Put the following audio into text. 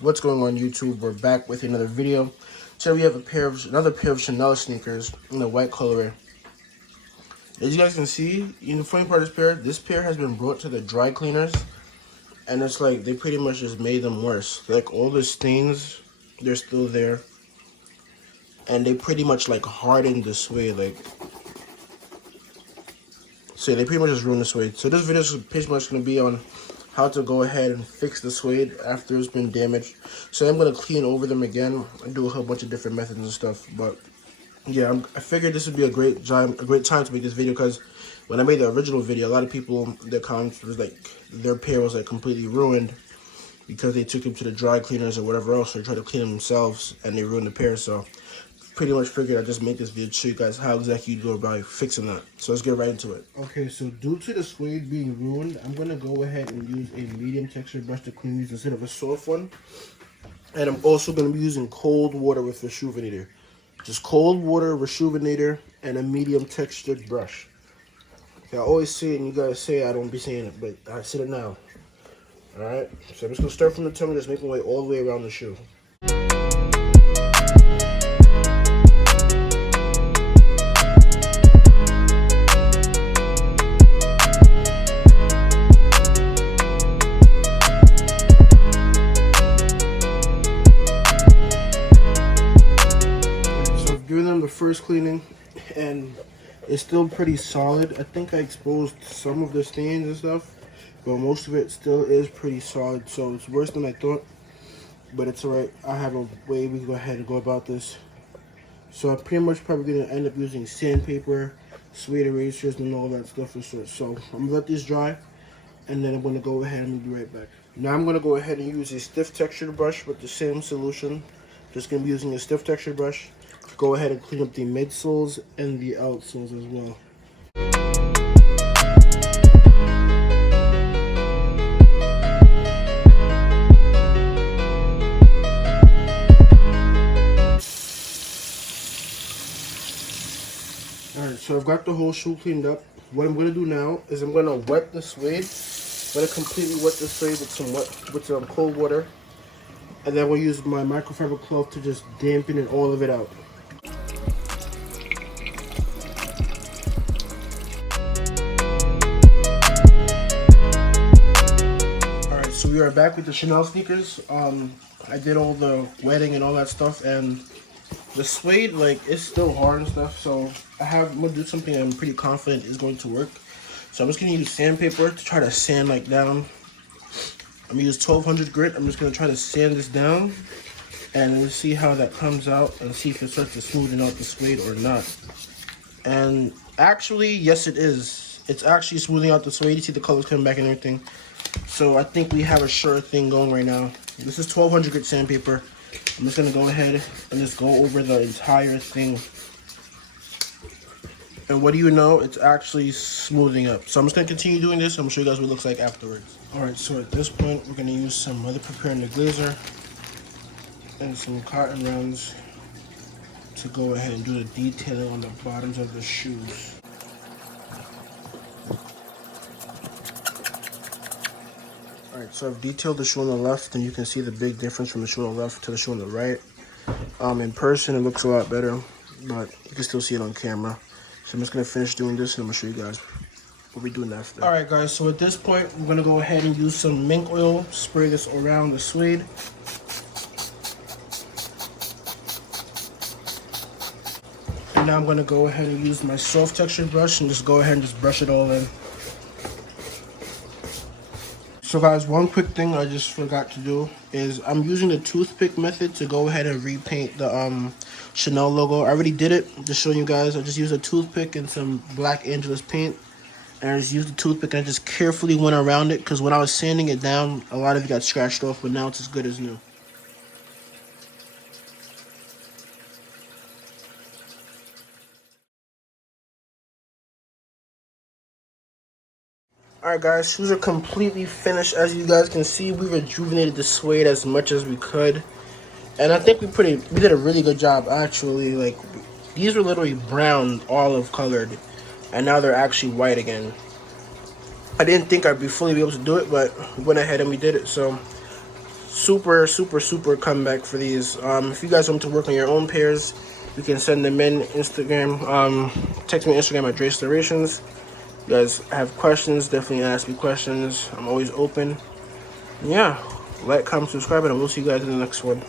What's going on, YouTube? We're back with another video. Today we have another pair of Chanel sneakers in the white colorway. As you guys can see, in the funny part of this pair has been brought to the dry cleaners, and it's like they pretty much just made them worse. Like all the stains, they're still there, and they pretty much like hardened the suede. Like, so they pretty much just ruined the suede. So this video is pretty much gonna be on how to go ahead and fix the suede after it's been damaged. So I'm gonna clean over them again and do a whole bunch of different methods and stuff. But yeah, I figured this would be a great time to make this video, because when I made the original video, a lot of people, their comments was like their pair was like completely ruined because they took them to the dry cleaners or whatever else, or tried to clean them themselves and they ruined the pair. So pretty much figured I'd just make this video to show you guys how exactly you go about fixing that. So let's get right into it. Okay, so due to the suede being ruined, I'm going to go ahead and use a medium texture brush to clean these instead of a soft one. And I'm also going to be using cold water with a rejuvenator. Just cold water, rejuvenator, and a medium textured brush. Okay, I always say it and you guys say I don't be saying it, but I said it now. Alright, so I'm just going to start from the tongue and just make my way all the way around the shoe. The first cleaning, and it's still pretty solid. I think I exposed some of the stains and stuff, but most of it still is pretty solid. So it's worse than I thought, but it's alright. I have a way we can go ahead and go about this. So I'm pretty much probably gonna end up using sandpaper, suede erasers, and all that stuff. So I'm gonna let this dry, and then I'm gonna go ahead and be right back. Now I'm gonna go ahead and use a stiff textured brush with the same solution. Just gonna be using a stiff textured brush. Go ahead and clean up the midsoles and the outsoles as well. Alright, so I've got the whole shoe cleaned up. What I'm going to do now is I'm going to wet the suede. I'm going to completely wet the suede with some cold water. And then I'm going to use my microfiber cloth to just dampen it, all of it out. So we are back with the Chanel sneakers. I did all the wetting and all that stuff, and the suede, like, it's still hard and stuff. So I'm gonna do something I'm pretty confident is going to work. So I'm just gonna use sandpaper to try to sand like down. I'm gonna use 1200 grit. I'm just gonna try to sand this down, and we'll see how that comes out and see if it starts to smoothen out the suede or not. And actually, yes, it is. It's actually smoothing out the suede. You see the colors coming back and everything. So I think we have a sure thing going right now. This is 1200 grit sandpaper. I'm just going to go ahead and just go over the entire thing. And what do you know? It's actually smoothing up. So I'm just going to continue doing this. I'm going to show you guys what it looks like afterwards. Alright, so at this point, we're going to use some Mother Preparing the Glazer and some cotton rounds to go ahead and do the detailing on the bottoms of the shoes. Alright, so I've detailed the shoe on the left, and you can see the big difference from the shoe on the left to the shoe on the right. In person, it looks a lot better, but you can still see it on camera. So I'm just going to finish doing this, and I'm going to show you guys what we're doing after. Alright guys, so at this point, we're going to go ahead and use some mink oil, spray this around the suede. And now I'm going to go ahead and use my soft texture brush and just go ahead and just brush it all in. So guys, one quick thing I just forgot to do is I'm using the toothpick method to go ahead and repaint the Chanel logo. I already did it, just showing you guys. I just used a toothpick and some Black Angeles paint. And I just used the toothpick and I just carefully went around it, because when I was sanding it down, a lot of it got scratched off, but now it's as good as new. Alright guys, shoes are completely finished. As you guys can see, we rejuvenated the suede as much as we could. And I think we did a really good job actually. Like, these were literally brown, olive colored, and now they're actually white again. I didn't think I'd be fully able to do it, but we went ahead and we did it. So super comeback for these. If you guys want to work on your own pairs, you can send them in Instagram. Text me on Instagram at Restorations. You guys have questions, definitely ask me questions. I'm always open. Yeah, like, comment, subscribe, and we'll see you guys in the next one.